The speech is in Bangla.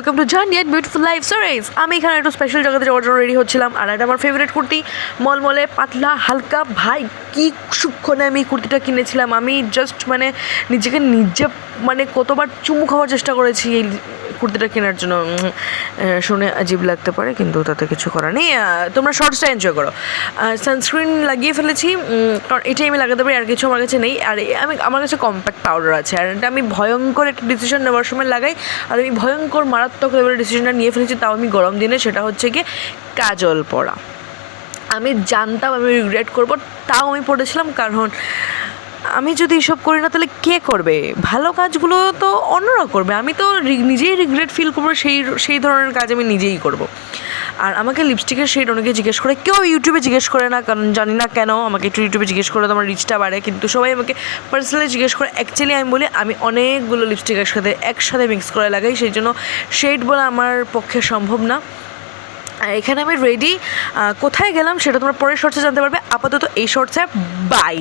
Welcome to journey at beautiful life stories. আমি এখানে একটু স্পেশাল জায়গাতে যাওয়ার জন্য রেডি হচ্ছিলাম, আর এটা আমার ফেভারিট কুর্তি, মলমলে পাতলা হালকা। ভাই কী সূক্ষ্মনে আমি এই কুর্তিটা কিনেছিলাম, আমি জাস্ট নিজে কতবার চুমু খাওয়ার চেষ্টা করেছি এই কুর্তিটা কেনার জন্য। শুনে আজীব লাগতে পারে, কিন্তু তাতে কিছু করার নেই। তোমরা শর্টসটা এনজয় করো। সানস্ক্রিন লাগিয়ে ফেলেছি, কারণ এটাই আমি লাগাতে পারি, আর কিছু আমার কাছে নেই। আর আমার কাছে কম্প্যাক্ট পাউডার আছে, আর এটা আমি ভয়ঙ্কর একটা ডিসিশন নেওয়ার সময় লাগাই, আর আমি ভয়ঙ্কর মারাত্মক লেভেলের ডিসিশনটা নিয়ে ফেলেছি, তাও আমি গরম দিনে। সেটা হচ্ছে কি, কাজল পরা। আমি জানতাম আমি রিগ্রেট করবো, তাও আমি পড়েছিলাম, কারণ আমি যদি এসব করি না তাহলে কে করবে? ভালো কাজগুলো তো অন্যরা করবে, আমি তো নিজেই রিগ্রেট ফিল করবো, সেই ধরনের কাজ আমি নিজেই করব। আর আমাকে লিপস্টিকের শেড অনেকে জিজ্ঞেস করে, কেউ ইউটিউবে জিজ্ঞেস করে না, কারণ জানি না কেন। আমাকে একটু ইউটিউবে জিজ্ঞেস করে তোমার রিচটা বাড়ে, কিন্তু সবাই আমাকে পার্সোনালি জিজ্ঞেস করে। অ্যাকচুয়ালি আমি বলি আমি অনেকগুলো লিপস্টিক একসাথে মিক্স করে লাগাই, সেই জন্য শেড বলা আমার পক্ষে সম্ভব না। এখানে আমি রেডি। কোথায় গেলাম সেটা তোমরা পরের শর্টসে জানতে পারবে। আপাতত এই শর্টসে বাই।